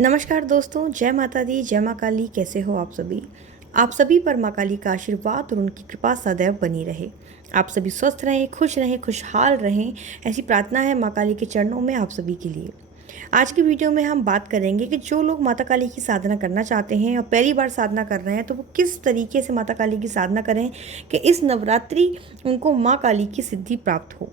नमस्कार दोस्तों, जय माता दी, जय माँ काली। कैसे हो आप सभी? आप सभी पर माँ काली का आशीर्वाद और उनकी कृपा सदैव बनी रहे। आप सभी स्वस्थ रहें, खुशहाल रहें, ऐसी प्रार्थना है माँ काली के चरणों में आप सभी के लिए। आज की वीडियो में हम बात करेंगे कि जो लोग माता काली की साधना करना चाहते हैं और पहली बार साधना कर रहे हैं, तो वो किस तरीके से माता काली की साधना करें कि इस नवरात्रि उनको माँ काली की सिद्धि प्राप्त हो।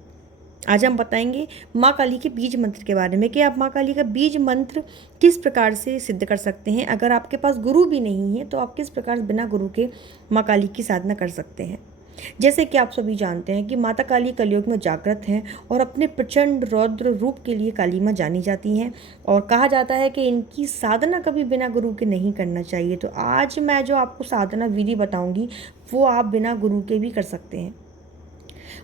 आज हम बताएंगे माँ काली के बीज मंत्र के बारे में कि आप माँ काली का बीज मंत्र किस प्रकार से सिद्ध कर सकते हैं। अगर आपके पास गुरु भी नहीं है तो आप किस प्रकार बिना गुरु के माँ काली की साधना कर सकते हैं। जैसे कि आप सभी जानते हैं कि माता काली कलयुग में जागृत हैं और अपने प्रचंड रौद्र रूप के लिए काली माँ जानी जाती हैं और कहा जाता है कि इनकी साधना कभी बिना गुरु के नहीं करना चाहिए। तो आज मैं जो आपको साधना विधि बताऊंगी वो आप बिना गुरु के भी कर सकते हैं।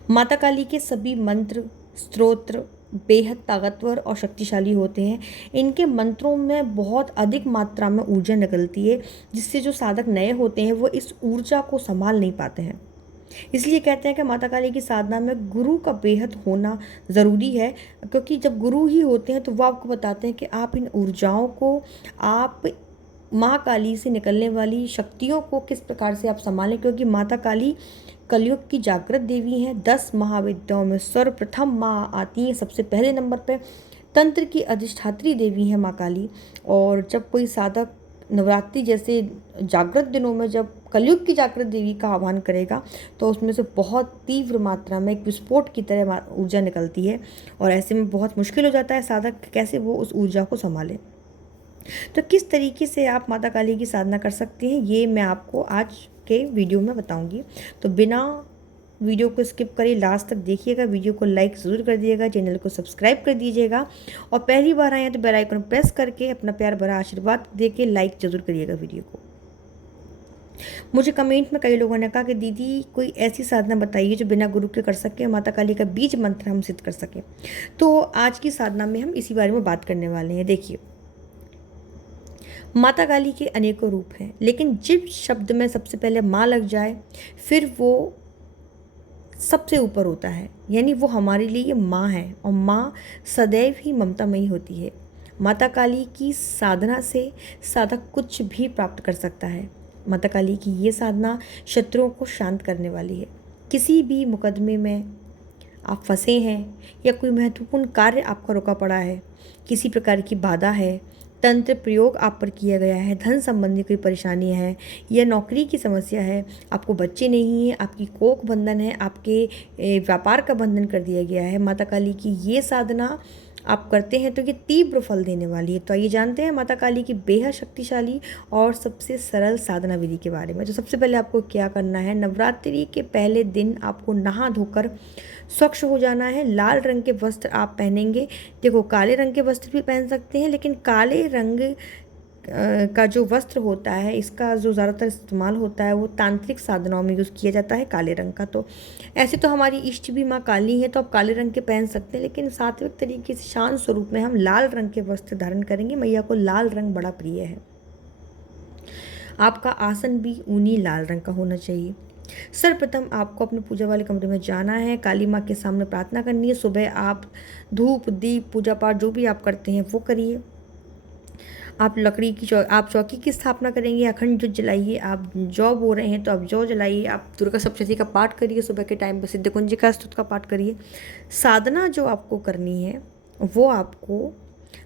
माता काली के सभी मंत्र स्तोत्र बेहद ताकतवर और शक्तिशाली होते हैं। इनके मंत्रों में बहुत अधिक मात्रा में ऊर्जा निकलती है, जिससे जो साधक नए होते हैं वो इस ऊर्जा को संभाल नहीं पाते हैं। इसलिए कहते हैं कि माता काली की साधना में गुरु का बेहद होना ज़रूरी है, क्योंकि जब गुरु ही होते हैं तो वो आपको बताते हैं कि आप इन ऊर्जाओं को, आप माँ काली से निकलने वाली शक्तियों को किस प्रकार से आप संभालें। क्योंकि माता काली कलयुग की जागृत देवी हैं। 10 महाविद्याओं में सर्वप्रथम माँ आती हैं, सबसे पहले नंबर पे तंत्र की अधिष्ठात्री देवी हैं माँ काली। और जब कोई साधक नवरात्रि जैसे जागृत दिनों में जब कलयुग की जागृत देवी का आह्वान करेगा तो उसमें से बहुत तीव्र मात्रा में एक विस्फोट की तरह ऊर्जा निकलती है और ऐसे में बहुत मुश्किल हो जाता है साधक कैसे वो उस ऊर्जा को संभाले। तो किस तरीके से आप माता काली की साधना कर सकते हैं ये मैं आपको आज के वीडियो में बताऊंगी। तो बिना वीडियो को स्किप करिए, लास्ट तक देखिएगा। वीडियो को लाइक ज़रूर कर दीजिएगा, चैनल को सब्सक्राइब कर दीजिएगा और पहली बार आए हैं तो बेल आइकन प्रेस करके अपना प्यार भरा आशीर्वाद दे के लाइक ज़रूर करिएगा वीडियो को। मुझे कमेंट में कई लोगों ने कहा कि दीदी कोई ऐसी साधना बताइए जो बिना गुरु के कर सके, माता काली का बीज मंत्र हम सिद्ध कर सकें। तो आज की साधना में हम इसी बारे में बात करने वाले हैं। देखिए, माता काली के अनेकों रूप हैं, लेकिन जिस शब्द में सबसे पहले माँ लग जाए फिर वो सबसे ऊपर होता है, यानी वो हमारे लिए माँ है और माँ सदैव ही ममतामयी होती है। माता काली की साधना से साधक कुछ भी प्राप्त कर सकता है। माता काली की ये साधना शत्रुओं को शांत करने वाली है। किसी भी मुकदमे में आप फंसे हैं या कोई महत्वपूर्ण कार्य आपका रुका पड़ा है, किसी प्रकार की बाधा है, तंत्र प्रयोग आप पर किया गया है, धन संबंधी कोई परेशानी है या नौकरी की समस्या है, आपको बच्चे नहीं हैं, आपकी कोख बंधन है, आपके व्यापार का बंधन कर दिया गया है, माता काली की ये साधना आप करते हैं तो ये तीव्र फल देने वाली है। तो आइए जानते हैं माता काली की बेहद शक्तिशाली और सबसे सरल साधना विधि के बारे में। तो सबसे पहले आपको क्या करना है, नवरात्रि के पहले दिन आपको नहा धोकर स्वच्छ हो जाना है। लाल रंग के वस्त्र आप पहनेंगे। देखो, काले रंग के वस्त्र भी पहन सकते हैं, लेकिन काले रंग का जो वस्त्र होता है इसका जो ज़्यादातर इस्तेमाल होता है वो तांत्रिक साधनाओं में यूज़ किया जाता है काले रंग का। तो ऐसे तो हमारी इष्ट भी माँ काली है तो आप काले रंग के पहन सकते हैं, लेकिन सात्विक तरीके से शांत स्वरूप में हम लाल रंग के वस्त्र धारण करेंगे। मैया को लाल रंग बड़ा प्रिय है। आपका आसन भी ऊनी लाल रंग का होना चाहिए। सर्वप्रथम आपको अपने पूजा वाले कमरे में जाना है, काली माँ के सामने प्रार्थना करनी है। सुबह आप धूप दीप पूजा पाठ जो भी आप करते हैं वो करिए। आप लकड़ी की आप चौकी की स्थापना करेंगे, अखंड ज्योत जलाइए। आप जौ बो रहे हैं तो आप जौ जलाइए। आप दुर्गा सप्तशती का पाठ करिए, सुबह के टाइम पर सिद्ध कुंजिका स्तुति का पाठ करिए। साधना जो आपको करनी है वो आपको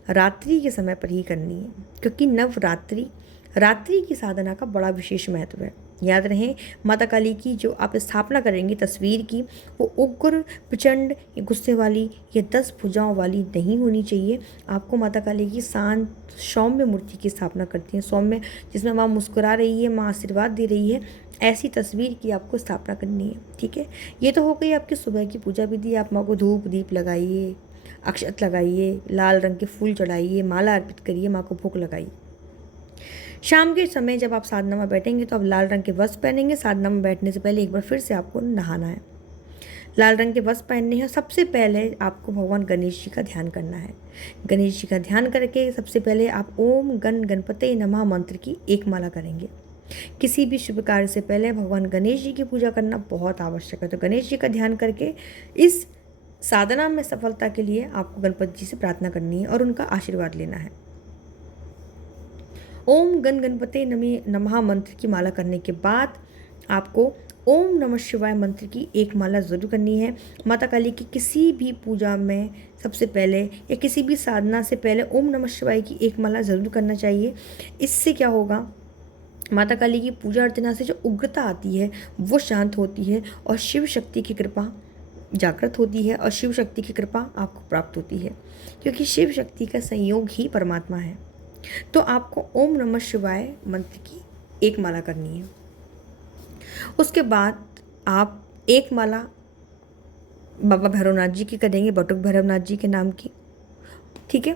रात्रि के समय पर ही करनी है, क्योंकि नवरात्रि रात्रि की साधना का बड़ा विशेष महत्व है। याद रहे, माता काली की जो आप स्थापना करेंगे तस्वीर की, वो उग्र प्रचंड गुस्से वाली या 10 भुजाओं वाली नहीं होनी चाहिए। आपको माता काली की शांत सौम्य मूर्ति की स्थापना करती है, सौम्य, जिसमें माँ मुस्कुरा रही है, माँ आशीर्वाद दे रही है, ऐसी तस्वीर की आपको स्थापना करनी है। ठीक है, ये तो हो गई आपकी सुबह की पूजा विधि। आप माँ को धूप दीप लगाइए, अक्षत लगाइए, लाल रंग के फूल चढ़ाइए, माला अर्पित करिए, माँ को भोग लगाइए। शाम के समय जब आप साधना में बैठेंगे तो आप लाल रंग के वस्त्र पहनेंगे। साधना में बैठने से पहले एक बार फिर से आपको नहाना है, लाल रंग के वस्त्र पहनने हैं। सबसे पहले आपको भगवान गणेश जी का ध्यान करना है। गणेश जी का ध्यान करके सबसे पहले आप ओम गण गणपते नमः मंत्र की एक माला करेंगे। किसी भी शुभ कार्य से पहले भगवान गणेश जी की पूजा करना बहुत आवश्यक है। तो गणेश जी का ध्यान करके इस साधना में सफलता के लिए आपको गणपति जी से प्रार्थना करनी है और उनका आशीर्वाद लेना है। ओम गण गणपते नमः मंत्र की माला करने के बाद आपको ओम नमः शिवाय मंत्र की एक माला ज़रूर करनी है। माता काली की किसी भी पूजा में सबसे पहले या किसी भी साधना से पहले ओम नमः शिवाय की एक माला ज़रूर करना चाहिए। इससे क्या होगा, माता काली की पूजा अर्चना से जो उग्रता आती है वो शांत होती है और शिव शक्ति की कृपा जागृत होती है और शिव शक्ति की कृपा आपको प्राप्त होती है, क्योंकि शिव शक्ति का संयोग ही परमात्मा है। तो आपको ओम नमः शिवाय मंत्र की एक माला करनी है। उसके बाद आप एक माला बाबा भैरवनाथ जी की करेंगे, बटुक भैरवनाथ जी के नाम की। ठीक है।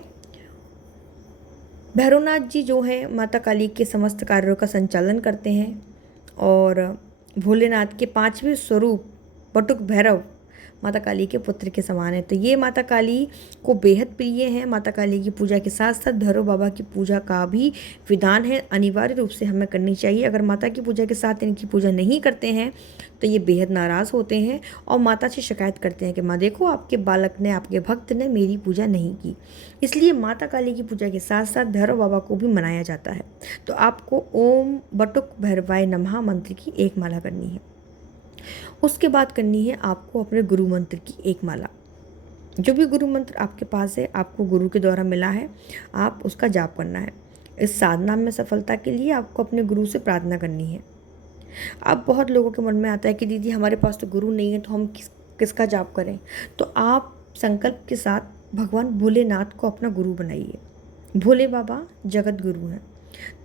भैरवनाथ जी जो है माता काली के समस्त कार्यों का संचालन करते हैं और भोलेनाथ के पांचवें स्वरूप बटुक भैरव माता काली के पुत्र के समान है। तो ये माता काली को बेहद प्रिय है। माता काली की पूजा के साथ साथ भैरव बाबा की पूजा का भी विधान है, अनिवार्य रूप से हमें करनी चाहिए। अगर माता की पूजा के साथ इनकी पूजा नहीं करते हैं तो ये बेहद नाराज़ होते हैं और माता से शिकायत करते हैं कि माँ देखो, आपके बालक ने, आपके भक्त ने मेरी पूजा नहीं की। इसलिए माता काली की पूजा के साथ साथ भैरव बाबा को भी मनाया जाता है। तो आपको ओम बटुक भैरवाय नमः मंत्र की एक माला करनी है। उसके बाद करनी है आपको अपने गुरु मंत्र की एक माला। जो भी गुरु मंत्र आपके पास है, आपको गुरु के द्वारा मिला है, आप उसका जाप करना है। इस साधना में सफलता के लिए आपको अपने गुरु से प्रार्थना करनी है। अब बहुत लोगों के मन में आता है कि दीदी हमारे पास तो गुरु नहीं है, तो हम किसका जाप करें। तो आप संकल्प के साथ भगवान भोलेनाथ को अपना गुरु बनाइए। भोले बाबा जगत गुरु हैं,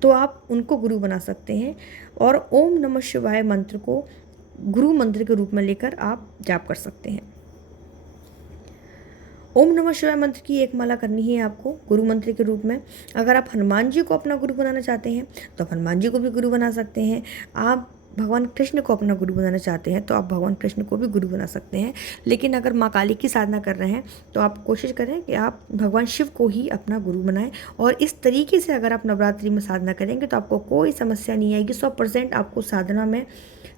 तो आप उनको गुरु बना सकते हैं और ओम नमः शिवाय मंत्र को गुरु मंत्र के रूप में लेकर आप जाप कर सकते हैं। ओम नमः शिवाय मंत्र की एक माला करनी है आपको गुरु मंत्र के रूप में। अगर आप हनुमान जी को अपना गुरु बनाना चाहते हैं तो आप हनुमान जी को भी गुरु बना सकते हैं। आप भगवान कृष्ण को अपना गुरु बनाना चाहते हैं तो आप भगवान कृष्ण को भी गुरु बना सकते हैं। लेकिन अगर माँ काली की साधना कर रहे हैं तो आप कोशिश करें कि आप भगवान शिव को ही अपना गुरु बनाएं। और इस तरीके से अगर आप नवरात्रि में साधना करेंगे तो आपको कोई समस्या नहीं आएगी। 100% आपको साधना में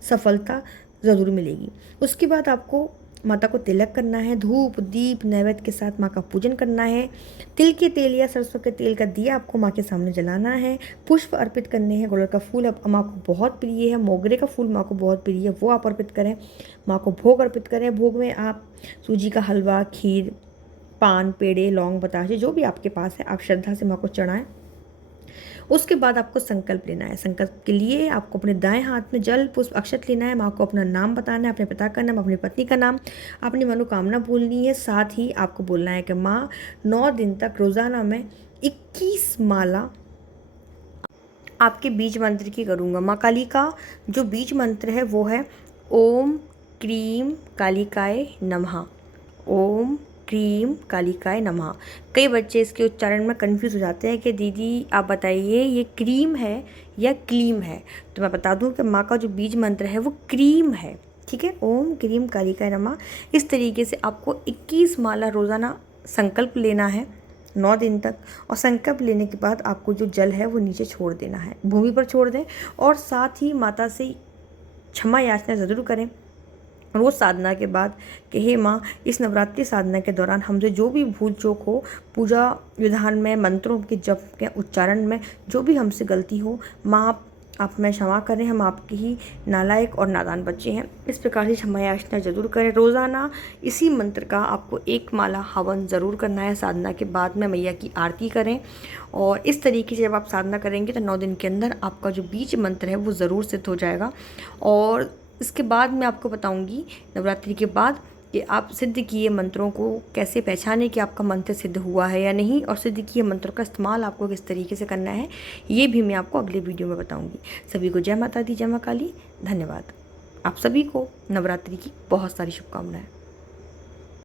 सफलता ज़रूर मिलेगी। उसके बाद आपको माता को तिलक करना है, धूप दीप नैवेद्य के साथ माँ का पूजन करना है। तिल के तेल या सरसों के तेल का दिया आपको माँ के सामने जलाना है। पुष्प अर्पित करने हैं। गुड़हल का फूल अब माँ को बहुत प्रिय है, मोगरे का फूल माँ को बहुत प्रिय है, वो आप अर्पित करें। माँ को भोग अर्पित करें। भोग में आप सूजी का हलवा, खीर, पान, पेड़े, लौंग, बताशे जो भी आपके पास है आप श्रद्धा से माँ को चढ़ाएं। उसके बाद आपको संकल्प लेना है। संकल्प के लिए आपको अपने दाएं हाथ में जल पुष्प अक्षत लेना है। माँ को अपना नाम बताना है, अपने पिता का नाम, अपनी पत्नी का नाम, अपनी मनोकामना बोलनी है। साथ ही आपको बोलना है कि माँ 9 दिन तक रोज़ाना मैं 21 माला आपके बीज मंत्र की करूँगा। माँ काली का जो बीज मंत्र है वो है ओम क्रीम कालिकाय नमः। ओम क्रीम कालिकाय नमः। कई बच्चे इसके उच्चारण में कंफ्यूज हो जाते हैं कि दीदी आप बताइए ये क्रीम है या क्लीम है। तो मैं बता दूं कि माँ का जो बीज मंत्र है वो क्रीम है। ठीक है, ओम क्रीम कालिकाय नमः। इस तरीके से आपको 21 माला रोज़ाना संकल्प लेना है 9 दिन तक। और संकल्प लेने के बाद आपको जो जल है वो नीचे छोड़ देना है, भूमि पर छोड़ दें। और साथ ही माता से क्षमा याचना ज़रूर करें रोज़ साधना के बाद कि हे माँ, इस नवरात्रि साधना के दौरान हमसे जो भी भूल चूक हो, पूजा विधान में, मंत्रों के जप के उच्चारण में जो भी हमसे गलती हो, माँ आप हमें क्षमा करें। हम आपके ही नालायक और नादान बच्चे हैं। इस प्रकार से क्षमा याचना जरूर करें। रोज़ाना इसी मंत्र का आपको 1 माला हवन ज़रूर करना है। साधना के बाद में मैया की आरती करें। और इस तरीके से जब आप साधना करेंगे तो 9 दिन के अंदर आपका जो बीज मंत्र है वो ज़रूर सिद्ध हो जाएगा। और इसके बाद मैं आपको बताऊंगी नवरात्रि के बाद कि आप सिद्ध किए मंत्रों को कैसे पहचाने कि आपका मंत्र सिद्ध हुआ है या नहीं, और सिद्ध किए मंत्रों का इस्तेमाल आपको किस तरीके से करना है, ये भी मैं आपको अगले वीडियो में बताऊंगी। सभी को जय माता दी, जय माँ काली। धन्यवाद। आप सभी को नवरात्रि की बहुत सारी शुभकामनाएं।